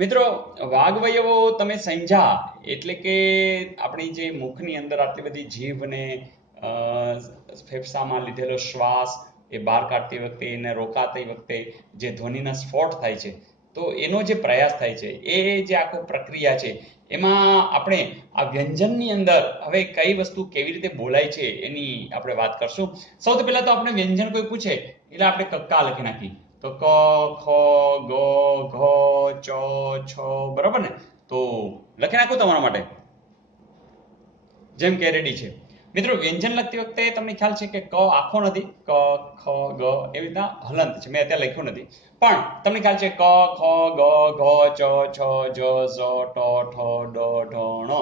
મિત્રો, વાગ્વયવો તમે સમજ્યા એટલે કે આપણી જે મુખની અંદર આટલી બધી જીભ ને ફેફસામાં લીધેલો શ્વાસ એ બહાર કાઢતી વખતે એને રોકાતી વખતે જે ધ્વનિના સ્ફોટ થાય છે, તો એનો જે પ્રયાસ થાય છે, એ જે આખો પ્રક્રિયા છે, એમાં આપણે આ વ્યંજનની અંદર હવે કઈ વસ્તુ કેવી રીતે બોલાય છે એની આપણે વાત કરશું. સૌથી પહેલા તો આપણે વ્યંજન કોઈ પૂછે એટલે આપણે કક્કા લખી નાખી, તો ક ખ ગ ઘ ચ છ, બરાબર ને? તો લખી નાખું તમારા માટે, જેમ કે રેડી છે. મિત્રો, વ્યંજન લખતી વખતે તમને ખ્યાલ છે કે ક આખો નથી, ક ખ ગ એવી રીતના હલંત છે. મેં અત્યારે લખ્યું નથી, પણ તમને ખ્યાલ છે ક ખ ગ ઘ ચ છ જ ઝ ટ ઠ ડ ઢ ણ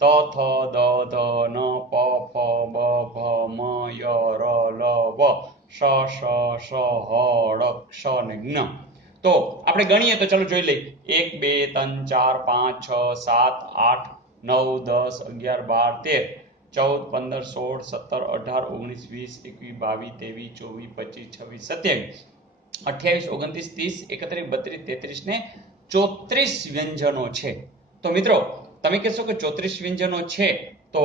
ત થ દ ધ ન પ ફ બ ભ મ ય ર લ વ શ શ ષ હ ળ ક્ષ ને જ્ઞ. તો આપણે ગણીએ તો ચાલો જોઈ લઈએ. 1 2 3 4 5 6 7 8 9 10 11 12 13 14 15 16 17 18 19 20 21 22 23 24 25 26 27 28 29 30 31 32 33 ને 34 વ્યંજનો છે. તો મિત્રો, તમે કહેશો કે 34 વ્યંજનો છે, તો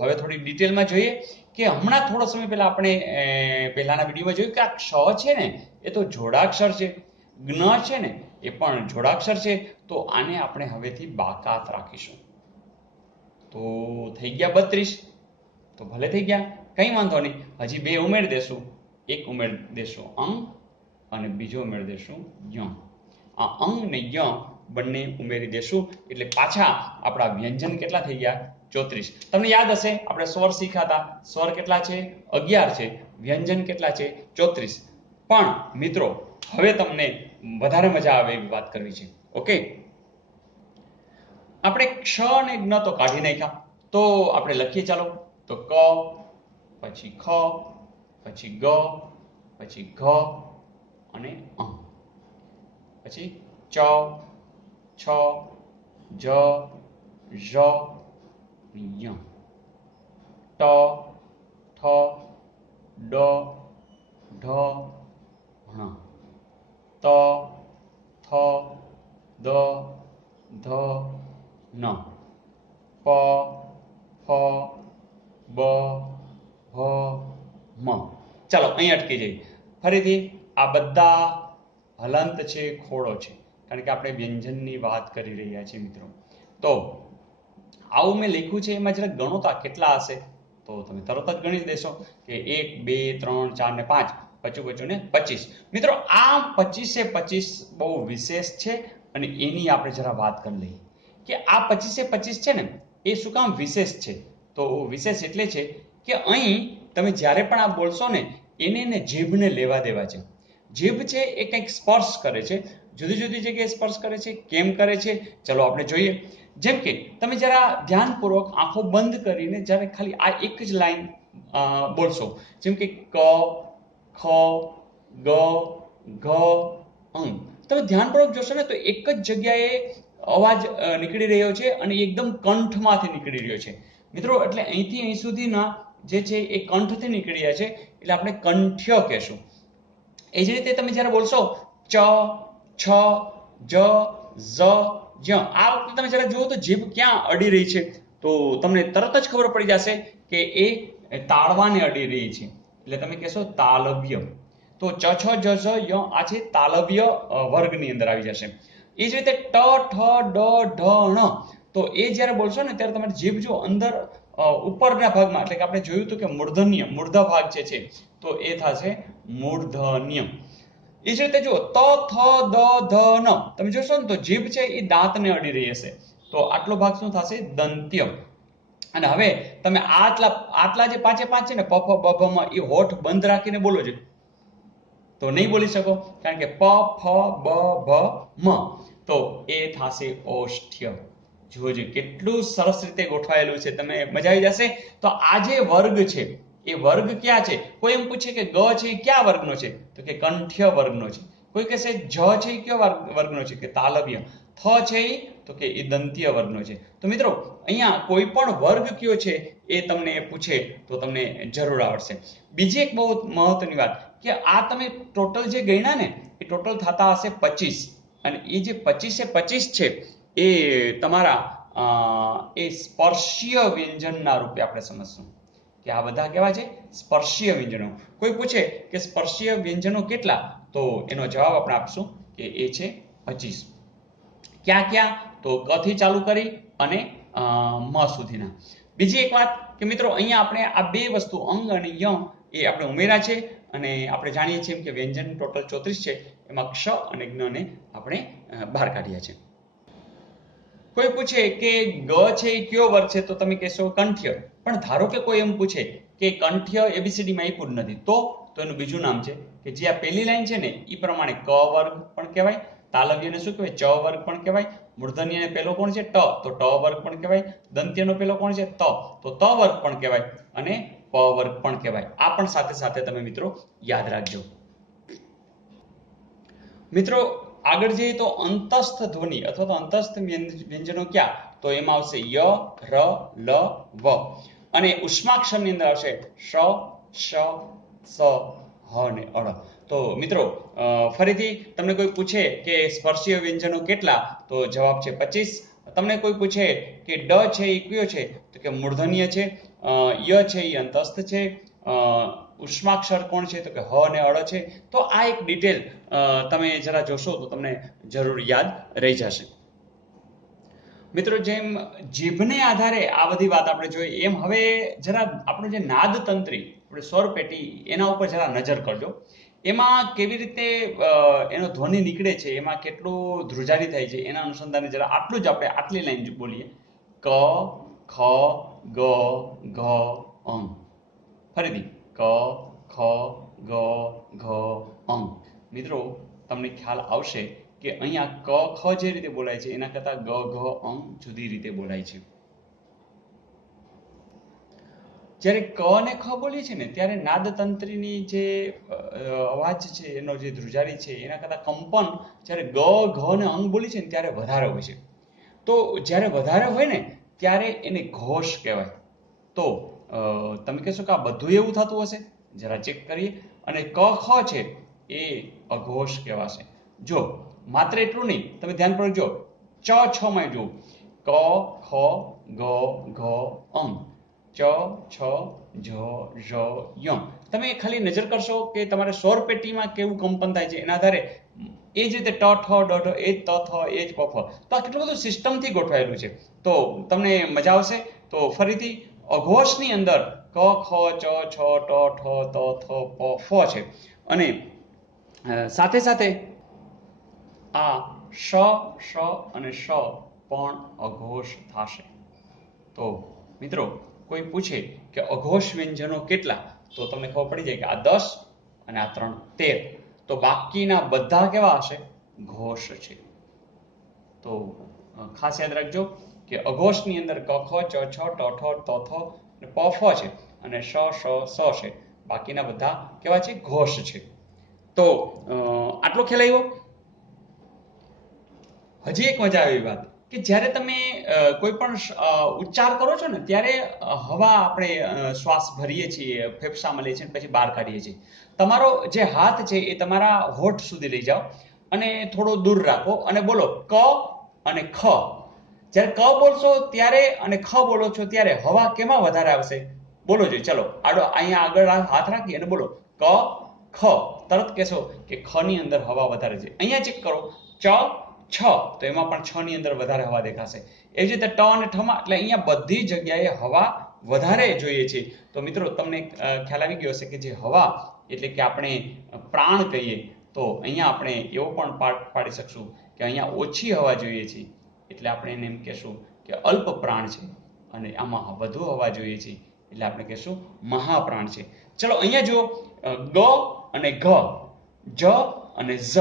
હવે થોડી ડિટેલમાં જોઈએ કે હમણાં થોડો સમય પહેલા આપણે પહેલાના વિડીયોમાં જોયું કે આ ક્ષ છે ને એ તો જોડાક્ષર છે, જ્ઞ છે ને એ પણ જોડાક્ષર છે. તો આને આપણે હવેથી બાકાત રાખીશું. તો થઈ ગયા 32. તો ભલે થઈ ગયા, કંઈ વાંધો નહીં. હજી 2 ઉમેરી દેશું. એક ઉમેરી દેશું અંગ અને બીજો ઉમેરી દેશું ય. આ અંગ ને ય બંને ઉમેરી દેશું એટલે પાછા આપણા વ્યંજન કેટલા થઈ ગયા? 34. તમને યાદ હશે આપણે સ્વર શીખ્યા હતા. સ્વર કેટલા છે? 11 છે. વ્યંજન કેટલા છે? 34. પણ મિત્રો, હવે તમને વધારે મજા આવે એવી વાત કરવી છે. ઓકે, આપણે ક્ષ અને જ્ઞ તો કાઢી નાખ્યા, તો આપણે લખીએ ચાલો. તો ક, પછી ખ, પછી ગ, પછી ઘ અને અ, પછી ચ છ જ ઝ ય, ટ ઠ ડ ઢ ણ, ત થ દ ધ ન, પ ફ બ ભ મ. ચાલો અહીં અટકી જઈએ. ફરીથી આ બધા હલંત છે, ખોડો છે, કારણ કે આપણે વ્યંજનની વાત કરી રહ્યા છીએ મિત્રો. તો આવું મેં લખ્યું છે, એમાં જરા ગણો તો કેટલા હશે? તો તમે તરત જ ગણી દેશો કે 1 2 3 4 ને 5 25 ને 25. મિત્રો, આ 25 બહુ વિશેષ છે અને એની આપણે જરા વાત કરી લઈએ કે આ 25 છે ને એ શું કામ વિશેષ છે? તો વિશેષ એટલે છે કે અહીં તમે જ્યારે પણ આ બોલશો ને એને જીભને લેવા દેવા છે. જીભ છે એ કંઈક સ્પર્શ કરે છે, જુદી જુદી જગ્યાએ સ્પર્શ કરે છે. કેમ કરે છે ચલો આપણે જોઈએ. જેમ કે તમે જરા ધ્યાનપૂર્વક આંખો બંધ કરીને જ્યારે ખાલી આ એક જ લાઈન બોલશો, જેમ કે ક ખ ગ ઘ અંગ, તમે ધ્યાનપૂર્વક જોશો ને તો એક જ જગ્યાએ અવાજ નીકળી રહ્યો છે અને એકદમ કંઠમાંથી નીકળી રહ્યો છે મિત્રો. એટલે અહીંથી અહીં સુધીના જે છે એ કંઠથી નીકળી રહ્યા છે, એટલે આપણે કંઠ્ય કહેશું. એ જ રીતે તમે જ્યારે બોલશો ચ છ જ ઝ જ, આ વખતે તમે જરા જુઓ તો જીભ ક્યાં અડી રહી છે, તો તમને તરત જ ખબર પડી જશે કે એ તાળવાને અડી રહી છે, એટલે તમે કહેશો તાલવ્ય. તો ચ છ જ ઝ ય આ છે તાલવ્ય વર્ગની અંદર આવી જશે. એ જ રીતે ટ ઠ ડ ઢ ણ, તો એ જ્યારે બોલશો ને ત્યારે તમારી જીભ જો અંદર ઉપરના ભાગમાં, એટલે કે આપણે જોયું હતું કે મૂર્ધન્ય મૂર્ધ ભાગ છે, તો એ થશે મૂર્ધન્ય. એ જ રીતે જુઓ ત થ દ ધ ન, તમે જોશો ને તો જીભ છે એ દાંતને અડી રહી હશે, તો આટલો ભાગ શું થશે? દંત્ય. અને હવે તમે આટલા જે પાંચે પાંચ છે ને પ ફ બ ભ મ, એ હોઠ બંધ રાખીને બોલો છો તો નહીં બોલી શકો, કારણ કે પ ફ બ ભ મ, તો એ થશે ઓષ્ઠ્ય. જોજો કેટલું સરસ રીતે ગોઠવાયેલું છે, તમે મજા આવી જશે. તો આ જે વર્ગ છે એ વર્ગ ક્યાં છે? કોઈ એમ પૂછે કે ગ છે એ કયા વર્ગનો છે? તો કે કંઠ્ય વર્ગનો છે. કોઈ કહેશે જ છે એ કયો વર્ગનો છે? કે તાલવ્ય. થ છે એ તો કે એ દંત્ય વર્ગનો છે. તો મિત્રો, અહીંયા કોઈ પણ વર્ગ કયો છે એ તમને પૂછે તો તમને જરૂર આવડશે. બીજી એક બહુ મહત્વની વાત કે આ તમે ટોટલ જે ગણ્યા ને એ ટોટલ થતા હશે 25, અને એ જે 25 છે એ તમારા એ સ્પર્શીય વ્યંજનના રૂપે આપણે સમજશું કે આ બધા કેવા છે? સ્પર્શીય વ્યંજનો. કોઈ પૂછે કે સ્પર્શીય વ્યંજનો કેટલા, તો એનો જવાબ આપણે આપશું કે એ છે 25. ક્યાં ક્યાં? તો ક થી ચાલુ કરી અને મ સુધીના. બીજી એક વાત કે મિત્રો અહીંયા આપણે આ બે વસ્તુ અંગ અને ય એ આપણે ઉમેર્યા છે અને આપણે જાણીએ છીએ કે વ્યંજન ટોટલ 34 છે, એમાં ક્ષ અને જ્ઞને આપણે બહાર કાઢ્યા છે. કોઈ પૂછે કે ગ છે એ કયો વર્ગ છે, તો તમે કહેશો કંઠ્ય. પણ ધારો કે કોઈ એમ પૂછે કે કંઠ્ય ABCD માં આપ્યું જ નથી, તો એનું બીજું નામ છે કે જે આ પહેલી લાઈન છે ને એ પ્રમાણે ક વર્ગ પણ કહેવાય, તાલવ્યને શું કહેવાય? ચ વર્ગ પણ કહેવાય, મૂર્ધન્યને પેલો કોણ છે? ટ, તો ટ વર્ગ પણ કહેવાય, દંત્યનો પેલો કોણ છે? ત, તો ત વર્ગ પણ કહેવાય અને પ વર્ગ પણ કહેવાય. આ પણ સાથે સાથે તમે મિત્રો યાદ રાખજો. મિત્રો આગળ જઈએ તો અંતસ્થ ધ્વનિ અથવા તો અંતસ્થ વ્યંજનો ક્યાં? તો એમાં આવશે ય, ર, લ, વ અને ઉષ્માક્ષરની અંદર આવશે શ, શ, સ, હ અને અળ. તો મિત્રો ફરીથી તમને કોઈ પૂછે કે સ્પર્શીય વ્યંજનો કેટલા, તો જવાબ છે 25. તમને કોઈ પૂછે કે ડ છે એ કયો છે, તો કે મૂર્ધન્ય છે, ય છે એ અંતસ્થ છે, ઉષ્માક્ષર કોણ છે, તો કે હ અને અળ છે. તો આ એક ડિટેલ તમે જરા જોશો તો તમને જરૂર યાદ રહી જશે. મિત્રો જેમ જીભને આધારે આ બધી વાત આપણે જોઈ, એમ હવે જરા આપણું જે નાદ તંત્રી, આપણે સ્વર પેટી, એના ઉપર જરા નજર કરજો. એમાં કેવી રીતે એનો ધ્વનિ નીકળે છે, એમાં કેટલું ધ્રુજારી થાય છે, એના અનુસંધાને જરા આટલું જ આપણે આટલી લાઈન બોલીએ. ક, ખ, ગ, ઘ, અં. ફરીથી ક, ખ, ગ, ઘ, અં. મિત્રો તમને ખ્યાલ આવશે કે અહીંયા ક, ખ જે રીતે બોલાય છે એના કરતા ગ, ઘ, અં જુદી રીતે બોલાય છે. જ્યારે ક અને ખ બોલીએ છીએ ને ત્યારે નાદતંત્રીની જે અવાજ છે, એનો જે ધ્રુજારી છે, એના કરતા કંપન જ્યારે ગ, ઘ અને અંગ બોલી છે ને ત્યારે વધારે હોય છે. તો જ્યારે વધારે હોય ને ત્યારે એને ઘોષ કહેવાય. તો તમે કહેશો કે આ બધું એવું થતું હશે? જરા ચેક કરીએ. અને ક, ખ છે એ અઘોષ કહેવાશે. જો માત્ર એટલું નહીં, તમે ધ્યાનપૂર્વક જો ચ, છ માં જુઓ. ક, ખ, ગ, ઘ, અં. ચ, છ, જ, ઝ, ય. તમે ખાલી નજર કરશો કે તમારે સ્વર પેટીમાં કેવું કંપન થાય છે, એના આધારે એ જ રીતે ટ, ઠ, ડ, ઢ, એ જ ત, થ, એ જ પ, ફ. તો આ કેટલું બધું સિસ્ટમથી ગોઠવાયેલું છે. તો તમને મજા આવશે. તો ફરીથી અઘોષની અંદર ક, ખ, ચ, છ, ટ, ઠ, ત, થ, પ, ફ છે અને સાથે સાથે આ શ, શ અને શ પણ અઘોષ થશે. તો મિત્રો કોઈ પૂછે કે અઘોષ વ્યંજનો કેટલા, તો તમને ખબર પડી જાય કે આ 10 અને આ 3 13. તો બાકીના બધા કેવા હશે? ઘોષ છે. તો ખાસ યાદ રાખજો કે અઘોષની અંદર ક, ખ, ચ, છ, ટ, ઠ, ત, થ અને પ, ફ છે અને શ, શ, સ છે. બાકીના બધા કેવા છે? ઘોષ છે. તો આટલો ખ્યાલ આવ્યો. હજી એક મજા આવી વાત કે જ્યારે તમે કોઈ પણ ઉચ્ચાર કરો છો ને ત્યારે હવા આપણે શ્વાસ ભરીએ છીએ, ફેફસામાં લઈએ છીએ, પછી બહાર કાઢીએ છીએ. તમારો જે હાથ છે એ તમારા હોઠ સુધી લઈ જાઓ અને થોડો દૂર રાખો અને બોલો ક અને ખ. જ્યારે ક બોલશો ત્યારે અને ખ બોલો છો ત્યારે હવા કેમાં વધારે આવશે? બોલો જોઈએ. ચલો આડો અહીંયા આગળ હાથ રાખી અને બોલો ક, ખ. તરત કહેશો કે ખ ની અંદર હવા વધારે છે. અહીંયા ચેક કરો ચ, છ, તો એમાં પણ છ ની અંદર વધારે હવા દેખાશે. એવી રીતે ટ અને ઠમાં, એટલે અહીંયા બધી જગ્યાએ હવા વધારે જોઈએ છે. તો મિત્રો તમને ખ્યાલ આવી ગયો હશે કે જે હવા એટલે કે આપણે પ્રાણ કહીએ, તો અહીંયા આપણે એવો પણ પાડી શકશું કે અહીંયા ઓછી હવા જોઈએ છે એટલે આપણે એને એમ કહેશું કે અલ્પ પ્રાણ છે અને આમાં વધુ હવા જોઈએ છે એટલે આપણે કહેશું મહાપ્રાણ છે. ચલો અહીંયા જુઓ ગ અને ઘ, જ અને ઝ,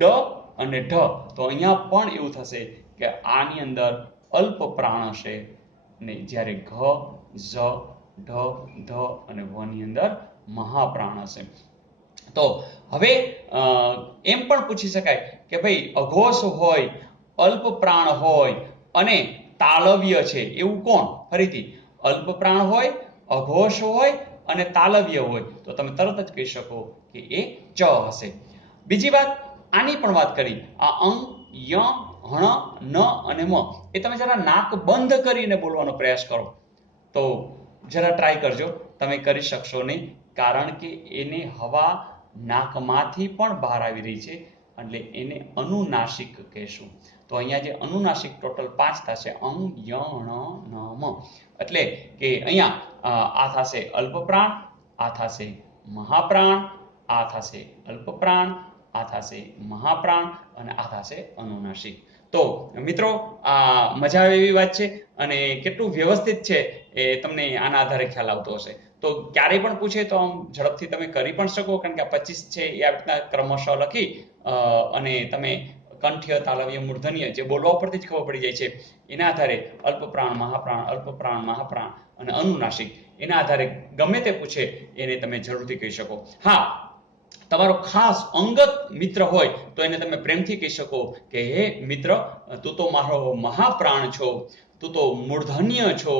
ડ અને ઢ. તો અહીંયા પણ એવું થશે કે આની અંદર અલ્પ પ્રાણ હશે ને જ્યારે ઘ, ઝ, ઢ, ધ અને વ ની અંદર મહાપ્રાણ હશે. તો હવે એમ પણ પૂછી શકાય કે ભાઈ અઘોષ હોય, અલ્પ પ્રાણ હોય અને તાલવ્ય છે એવું કોણ? ફરીથી અલ્પ પ્રાણ હોય, અઘોષ હોય અને તાલવ્ય હોય, તો તમે તરત જ કહી શકો કે એ ચ હશે. બીજી વાત, આની પણ વાત કરી, આ અંગ, ય, હણ, ન અને મ એ તમે જરા નાક બંધ કરીને બોલવાનો પ્રયાસ કરો તો જરા ટ્રાય કરજો, તમે કરી શકશો નહીં, કારણ કે એને હવા નાકમાંથી પણ બહાર આવી રહી છે, એટલે એને અનુનાસિક કહેશું. તો અહીંયા જે અનુનાસિક ટોટલ 5 થશે, અંગ, ય, ણ, ન, મ. એટલે કે અહીંયા આ થશે અલ્પપ્રાણ, આ થશે મહાપ્રાણ, આ થશે અલ્પપ્રાણ, આ થશે મહાપ્રાણ અને આ થશે અનુનાસિક. તો મિત્રો આ મજા આવે એવી વાત છે અને કેટલું વ્યવસ્થિત છે એ તમને આના આધારે ખ્યાલ આવતો હશે. તો ક્યારેય પણ પૂછે તો આમ ઝડપથી તમે કરી પણ શકો, કારણ કે આ 25 છે એ આ રીતના ક્રમશઃ લખી અને તમે કંઠ્ય, તાલવ્ય, મૂર્ધન્ય જે બોલવા પરથી જ ખબર પડી જાય છે, એના આધારે અલ્પપ્રાણ, મહાપ્રાણ, અલ્પપ્રાણ, મહાપ્રાણ અને અનુનાસિક એના આધારે ગમે તે પૂછે એને તમે જરૂરથી કહી શકો. હા, તમારો ખાસ અંગત મિત્ર હોય તો એને તમે પ્રેમથી કહી શકો કે હે મિત્ર, તું તો મારો મહાપ્રાણ છો, તું તો મૂર્ધન્ય છો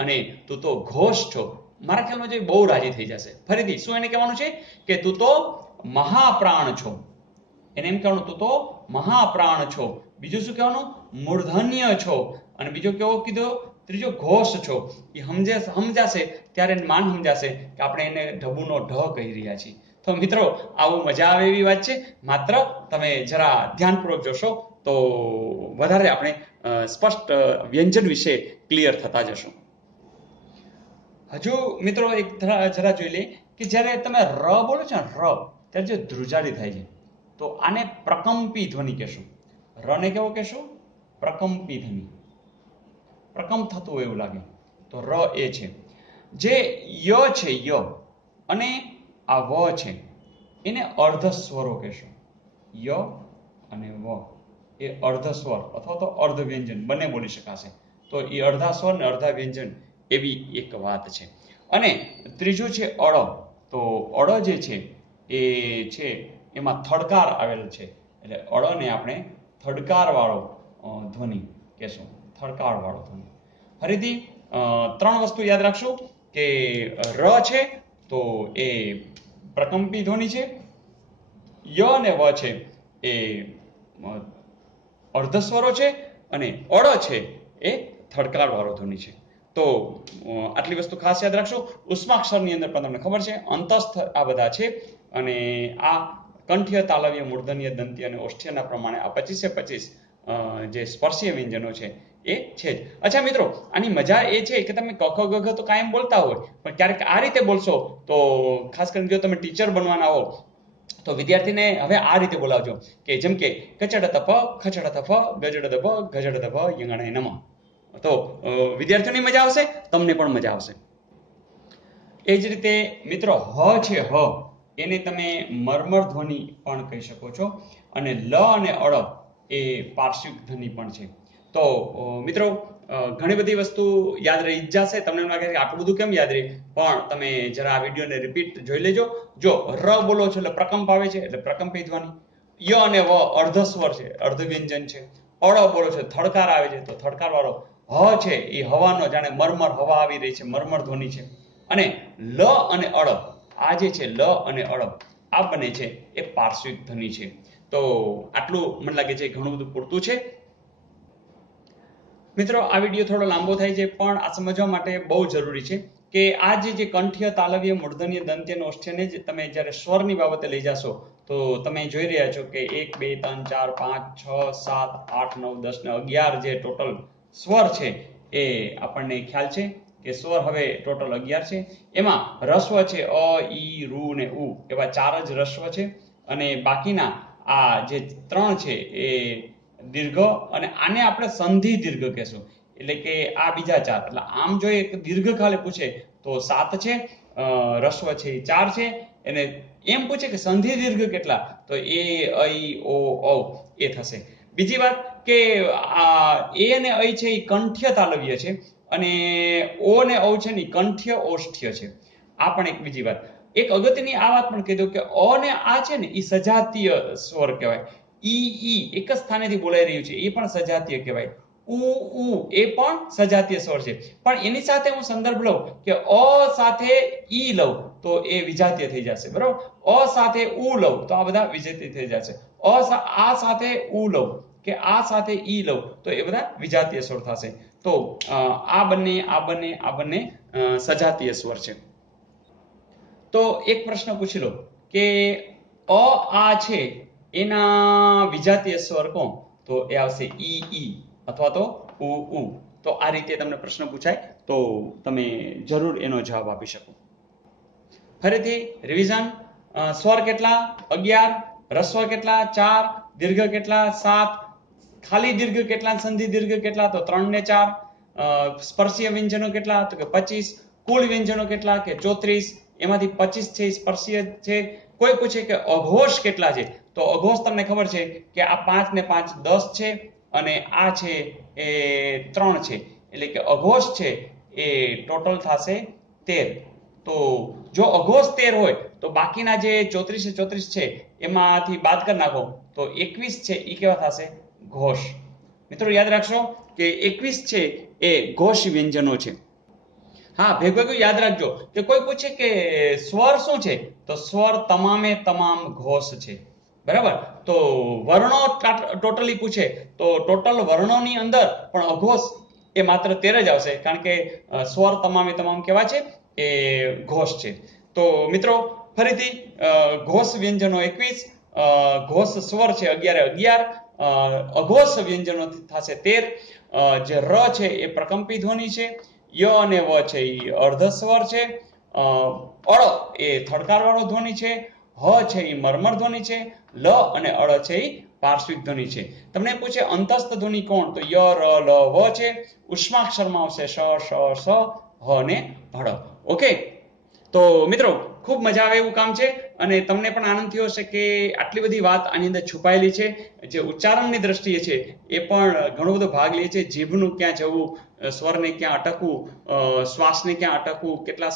અને તું તો ઘોષ છો. મારા ખ્યાલમાં જે બહુ રાજી થઈ જશે. ફરીથી શું એને કહેવાનું છે કે તું તો મહાપ્રાણ છો, એને એમ કહેવાનું તું તો મહાપ્રાણ છો. બીજું શું કહેવાનું? મૂર્ધન્ય છો. અને બીજો કેવો કીધો? ત્રીજો ઘોષ છો. એ સમજાશે ત્યારે માન સમજાશે કે આપણે એને ઢબુનો ઢ કહી રહ્યા છીએ. તો મિત્રો આવું મજા આવે એવી વાત છે. માત્ર તમે જરા ધ્યાનપૂર્વક જોશો તો વધારે આપણે સ્પષ્ટ વ્યંજન વિશે ક્લિયર થતા જશું. હજુ મિત્રો એક જરા જોઈ લે કે જ્યારે તમે ર બોલો છો ને, ર, ત્યારે જે ધ્રુજારી થાય છે તો આને પ્રકંપી ધ્વનિ કહેશું. ર ને કેવો કહેશું? પ્રકંપી ધ્વનિ. પ્રકંપ થતું હોય એવું લાગે તો ર એ છે. જે ય છે, ય અને આ વ છે એને અર્ધ સ્વરો કહેશું. ય અને વ એ અર્ધ સ્વર અથવા તો અર્ધ વ્યંજન બંને બોલી શકાશે. તો એ અર્ધા સ્વર ને અર્ધા વ્યંજન એવી એક વાત છે. અને ત્રીજું છે અળ. તો અળ જે છે એ છે એમાં થડકાર આવેલ છે, એટલે અળને આપણે થડકાર વાળો ધ્વનિ કહેશું. થડકાર વાળો ધ્વનિ. ફરીથી 3 વસ્તુ યાદ રાખશું કે ર છે તો એ પ્રકંપી ધ્વનિ છે, ય અને વ છે એ અર્ધસ્વરો છે અને અળ છે એ થડકાર વાળો ધ્વનિ છે. તો આટલી વસ્તુ ખાસ યાદ રાખશો. ઉષ્માક્ષરની અંદર પણ તમને ખબર છે અંતસ્થ આ બધા છે અને આ કંઠ્ય, તાલવ્ય, મૂર્ધન્ય, દંત્ય અને ઓષ્ઠ્યના પ્રમાણે આ 25 જે સ્પર્શીય વ્યંજનો છે એ છે જ. અચ્છા મિત્રો, આની મજા એ છે કે તમે ક, ખ, ગ, ઘ તો કાયમ બોલતા હોય, પણ ક્યારેક આ રીતે બોલશો તો ખાસ કરીને જો તમે ટીચર બનવાના હો તો વિદ્યાર્થીને હવે આ રીતે બોલાવજો કે જેમ કે કચડત ફ, ખચડત ફ, ગજડત ફ, ગજડત ફ, યંગણે નમ. તો વિદ્યાર્થીઓની મજા આવશે, તમને પણ મજા આવશે. એ જ રીતે મિત્રો હ છે, હ એને તમે મર્મર ધ્વનિ પણ કહી શકો છો અને લ અને અળ એ પાર્શ્વિક ધ્વનિ પણ છે. તો મિત્રો ઘણી બધી વસ્તુ યાદ રહી જ જશે. તમને એમ લાગે છે કે આટલું બધું કેમ યાદ રહે, પણ તમે જરા આ વિડીયોને રિપીટ જોઈ લેજો. જો ર બોલો છો એટલે પ્રકંપ આવે છે, એટલે પ્રકંપી ધ્વનિ. ય અને વ અર્ધ સ્વર છે, અર્ધ વ્યંજન છે. અળ બોલો છો થડકાર આવે છે, તો થડકાર વાળો. હ છે એ હવાનો, જાણે મરમર હવા આવી રહી છે, મરમર ધ્વનિ છે. અને લ અને અળ, આ જે છે લ અને અળ આ બને છે એ પાર્શ્વિક ધ્વનિ છે. તો આટલું મને લાગે છે ઘણું બધું પૂરતું છે. મિત્રો આ વિડીયો થોડો લાંબો થાય છે, પણ આ સમજવા માટે બહુ જરૂરી છે કે આ જે કંઠ્ય, તાલવ્ય, મૂર્ધન્ય, દંત્ય અને ઓષ્ઠ્યને જ તમે જ્યારે સ્વરની બાબતે લઈ જશો તો તમે જોઈ રહ્યા છો કે 1, 2, 3, 4, 5, 6, 7, 8, 9, 10 ને 11 જે ટોટલ સ્વર છે એ આપણને ખ્યાલ છે કે સ્વર હવે ટોટલ 11 છે. એમાં રસ્વ છે અ, ઈ, રૂ ને ઉ એવા 4 જ રસ્વ છે અને બાકીના આ જે 3 છે એ દીર્ઘ, અને આને આપણે સંધિ દીર્ઘ કહેશું. એટલે કે આ બીજા 4. એટલે આમ જો એક દીર્ઘ ખાલી પૂછે તો 7 છે, રસ્વ છે એ 4 છે. એને એમ પૂછે કે સંધિ દીર્ઘ કેટલા, તો એ, ઐ, ઓ, ઔ એ થશે. બીજી વાત કે આ એ અને ઐ છે એ કંઠ્ય તાલવ્ય છે અને ઓ અને ઔ છે ને કંઠ્ય ઓષ્ઠ્ય છે. આ પણ એક બીજી વાત. એક અગત્યની આ વાત પણ કહી દઉં કે અ ને આ છે ને એ સજાતીય સ્વર કહેવાય. ઈ એક જ સ્થાનેથી બોલાઈ રહ્યું છે એ પણ સજાતીય કહેવાય. ઉ એ પણ સજાતીય સ્વર છે. પણ એની સાથે હું સંદર્ભ લઉં કે અ સાથે ઈ લઉં તો એ વિજાતીય થઈ જશે, બરાબર. અ સાથે ઉ લઉં તો આ બધા વિજાતીય થઈ જશે. આ સાથે ઉ લઉં કે આ સાથે ઈ લઉં તો એ બધા વિજાતીય સ્વર થશે. તો આ બંને સજાતીય સ્વર છે. તો એક પ્રશ્ન પૂછી લો કે આ છે એના વિજાતીય સ્વર કોણ? તો એ આવશે ઈ અથવા તો ઉ. તો આ રીતે તમને પ્રશ્ન પૂછાય તો તમે જરૂર એનો જવાબ આપી શકો. ફરીથી રિવિઝન. સ્વર કેટલા? 11. રસ્વ કેટલા? 4. દીર્ઘ કેટલા? 7. ખાલી દીર્ઘ કેટલા? સંધિ દીર્ઘ કેટલા? તો 3 ને 4. સ્પર્શીય વ્યંજનો કેટલા? તો કે 25. કુલ વ્યંજનો કેટલા? કે 34. એમાંથી 25 છે સ્પર્શીય છે. કોઈ પૂછે કે અઘોષ કેટલા છે? તો અઘોષ તમને ખબર છે કે આ 5 ને 5 10 છે અને આ છે એ 3 છે, એટલે કે અઘોષ છે એ ટોટલ થશે 13. તો જો અઘોષ 13 હોય તો બાકીના જે 34 છે એમાંથી બાદ કરી નાખો તો 21 છે એ કેવા થશે? ઘોષ. મિત્રો યાદ રાખશો કે 21 છે એ ઘોષ વ્યંજનો છે. હા, ભેગું યાદ રાખજો કે કોઈ પૂછે કે સ્વર શું છે? તો સ્વર તમામે તમામ ઘોષ છે. બરાબર? તો વર્ણો ટોટલી પૂછે તો ટોટલ વર્ણોની અંદર પણ અઘોષ એ માત્ર 13 જ આવશે, કારણ કે સ્વર તમામે તમામ કેવા છે? એ ઘોષ છે. તો મિત્રો ફરીથી ઘોષ વ્યંજનો 21, ઘોષ સ્વર છે 11, અઘોષ વ્યંજનો થશે 13. જે ર છે એ પ્રકંપી ધ્વનિ છે, ય અને વ છે એ અર્ધ સ્વર છે, અળ એ થડકારવાળો ધ્વનિ છે, હ છે એ મર્મર ધ્વનિ છે, લ અને અળ છે એ પાર્શ્વિક ધ્વનિ છે. તમને પૂછે અંતસ્થ ધ્વનિ કોણ? તો ય, ર, લ, વ છે. ઉષ્માક્ષરમાં આવશે શ, શ, સ, હ ને ભળ. ઓકે, તો મિત્રો ખૂબ મજા આવે એવું કામ છે અને તમને પણ આનંદ થયો હશે કે આટલી બધી વાત આની અંદર છુપાયેલી છે. જે ઉચ્ચારણની દ્રષ્ટિએ છે એ પણ ઘણો બધો ભાગ લે છે. જીભનું ક્યાં જવું, સ્વરને ક્યાં અટકવું, શ્વાસને ક્યાં અટકવું, કેટલા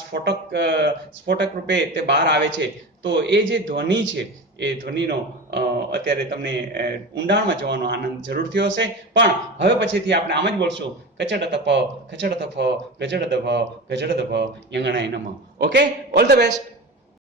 સ્ફોટક રૂપે તે બહાર આવે છે. તો એ જે ધ્વનિ છે એ ધ્વનિનો અત્યારે તમને ઊંડાણમાં જવાનો આનંદ જરૂર થયો હશે. પણ હવે પછીથી આપણે આમ જ બોલશું કચડત પ, ખચડત ફ, ગજડત ભ, ગજડત ભ, યંગણાય નમઃ. Okay, all the best.